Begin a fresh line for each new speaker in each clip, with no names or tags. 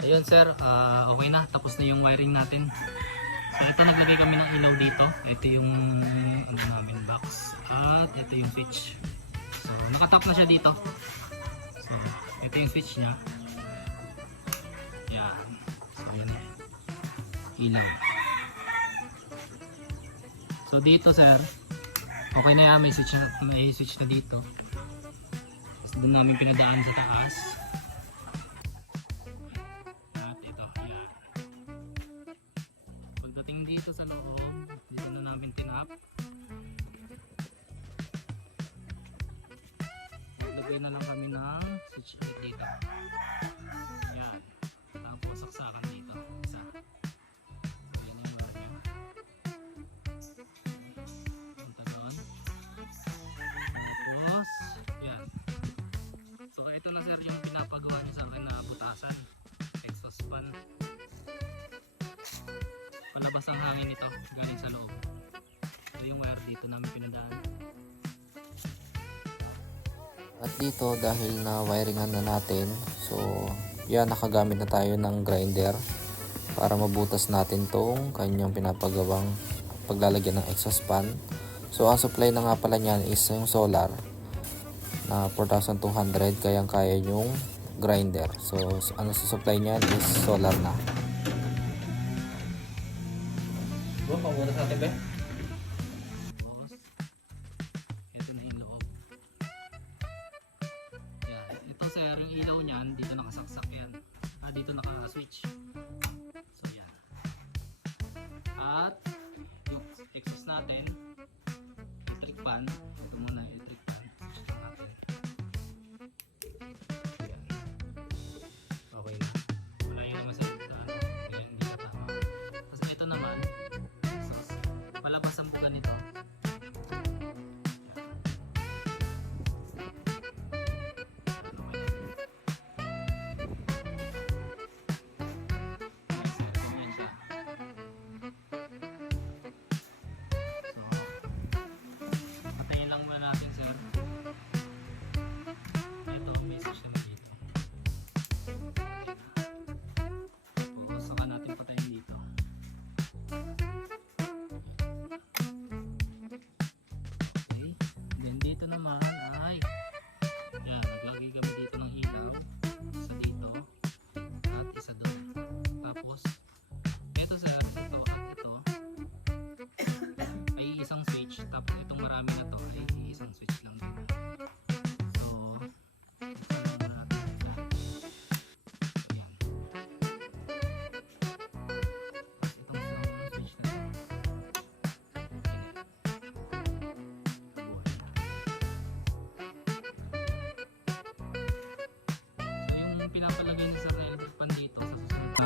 Ayun sir, ah, okay na. Tapos na yung wiring natin. So ito naglagay kami ng ilaw dito. Ito yung ano namin box. At ito yung switch. So nakatap na siya dito. So ito yung switch niya. Yan. So yun. Ilaw. So dito sir, okay na yan. May switch na, may switch na dito. Tapos doon namin pinadaan sa taas. Dito sa loob, dito na namin tinap. Maglagay na lang kami ng switch dito. Palabas ang hangin nito galing sa loob. Ito yung wire dito namin pinadaan.
At dito dahil na wiringan na natin, so yan nakagamit na tayo ng grinder para mabutas natin tong kanyang pinapagawang paglalagyan ng exhaust fan. So ang supply na nga pala niyan is yung solar na 4,200 kayang kaya yung grinder. So ano sa supply niyan is solar na.
Sa atin ba? Ito na yung loob. Yan. Ito sir, yung ilaw niyan, dito nakasaksak yan. Ah, dito naka-switch. So yan. At, yung exhaust natin, electric fan.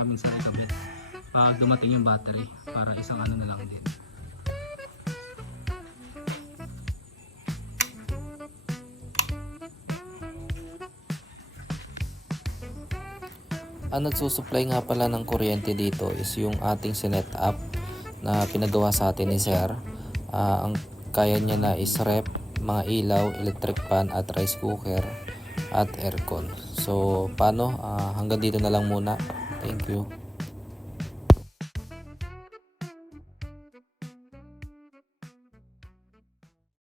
Namin sa ikabit pag dumating yung battery para isang ano na lang din.
Ang nagsusupply nga pala ng kuryente dito is yung ating sinet up na pinagawa sa atin ni Sir. Ah, ang kaya niya na is rep, mga ilaw, electric fan at rice cooker at aircon. So paano? Ah, hanggang dito na lang muna. Thank you.